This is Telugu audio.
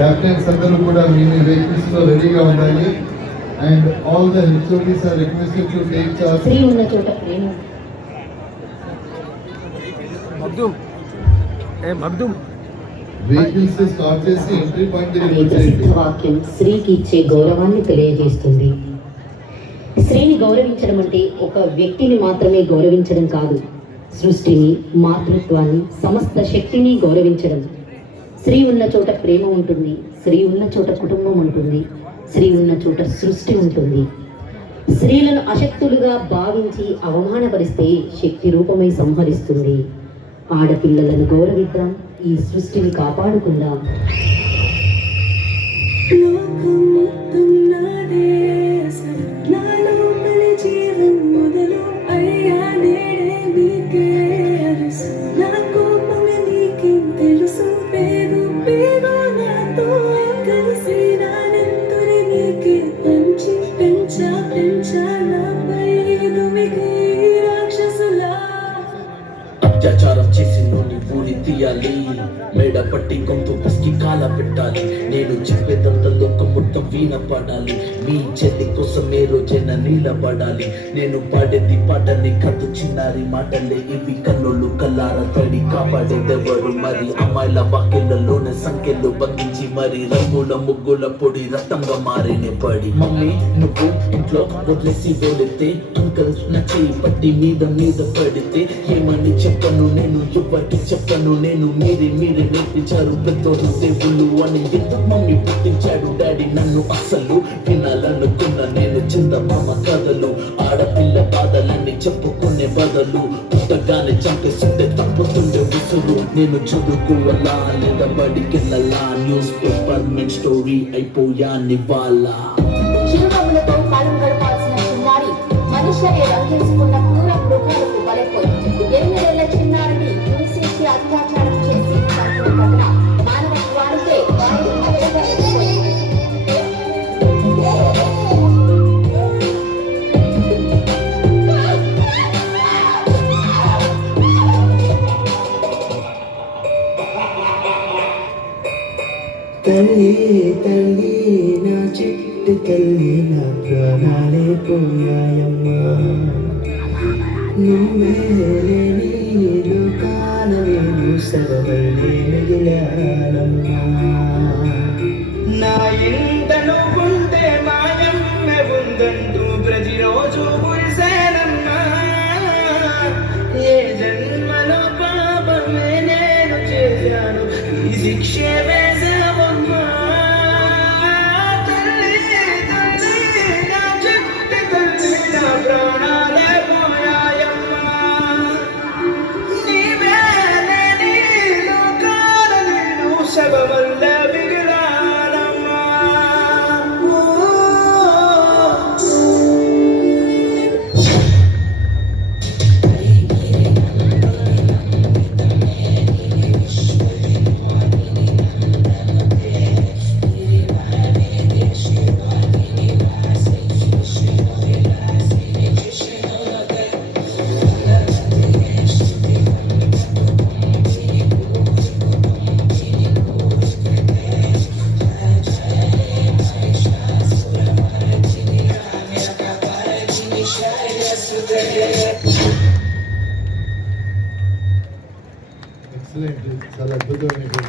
క్యాప్టెన్స్ అందరూ కూడా మీ వెహికల్స్లో రెడీగా ఉండాలి. And all the HODs are requested to take charge. శ్రీ ఉన్న చోట ప్రేమ. వెహికల్స్ స్టార్ట్ చేసి ఎంట్రీ పాయింట్ ప్రసిద్ధ వాక్యం స్త్రీకి ఇచ్చే గౌరవాన్ని తెలియజేస్తుంది. స్త్రీని గౌరవించడం అంటే ఒక వ్యక్తిని మాత్రమే గౌరవించడం కాదు, సృష్టిని, మాతృత్వాన్ని, సమస్త శక్తిని గౌరవించడం. స్త్రీ ఉన్న చోట ప్రేమ ఉంటుంది, స్త్రీ ఉన్న చోట కుటుంబం ఉంటుంది, స్త్రీ ఉన్న చోట సృష్టి ఉంటుంది. స్త్రీలను అశక్తులుగా భావించి అవమానపరిస్తే శక్తి రూపమై సంహరిస్తుంది. ఆడపిల్లలను గౌరవిద్దాం, ఈ సృష్టిని కాపాడుకుందాం. అత్యాచారం చేసి నూనె ఊరి తీయాలి, మేడ పట్టి గొంతు పిసికి కాల పెట్టాలి. నేను చెప్పేదంతా లోకం మొత్తం వీణ పాడాలి, మీ చెల్లి కోసం ఏ రోజైనా నిలబడాలి. నేను పాడేది పాటని కథ చిన్నారి మాటలే ఇవి, కన్నులు కల్లార తడి కాపాడేదెవరు మరి. అమ్మాయిల వాక్యలలోనే సంఖ్యలు బంధించి మరి, రంగుల ముగ్గుల పొడి రక్తంగా మారిన పడి. మమ్మీ నువ్వు ఇంట్లో వదిలేసి వెళితే, అంకల్ నా చేయి పట్టి మీద పడితే ఏమని చెప్పను నేను, ఎవరికి చెప్పను నేను. మీరే నేర్పించారు పెద్దోరు దేవుళ్ళు అని, ఎందుకు మమ్మీ పుట్టించాడు డాడీ నన్ను. అసలు వినాలనుకున్న నేను చందమామ కథలు, ఆడపిల్ల బాధలన్నీ చెప్పుకునే బదులు పుట్టగానే చంపేస్తుంటే తప్పుతుండే ఉసురు. నేను చదువుకోవాలా లేదా బడికెళ్ళాలా, న్యూస్ పేపర్ మెన్ స్టోరీ అయిపోయా నివాళ. చిరునవ్వులతో కాలం గడపాల్సిన చిన్నారి మనుష్యనే రంగేసుకున్న క్రూర మృగాలకు బలైపోయింది. 8 ఏళ్ల చిన్నారిని హింసించి అత్యాచారం చేసి చంపిన ఘటన మానవత్వానికే తల్లి తల్లి నా చిట్టి తల్లి, నా ప్రాణాలే పోయాయమ్మా. నువ్వే లేని లోకాన నేను సర్వల్లే మిగిలానమ్మా. నా ఇంట నువ్వుంటే మాయమ్మె ఉందంటూ ప్రతిరోజు మురిసేనమ్మా. ఏ జన్మలో పాపమే నేను చేశాను, ఈ శిక్షే వేసావమ్మా. తల్లి తల్లి నా చిట్టి తల్లి, నా ప్రాణాలే పోయాయమ్మా. నీవే లేని లోకాన నేను శవమల్ల మిగిలానమ్మా. ఎక్సలెంట్, చాలా అద్భుతమైన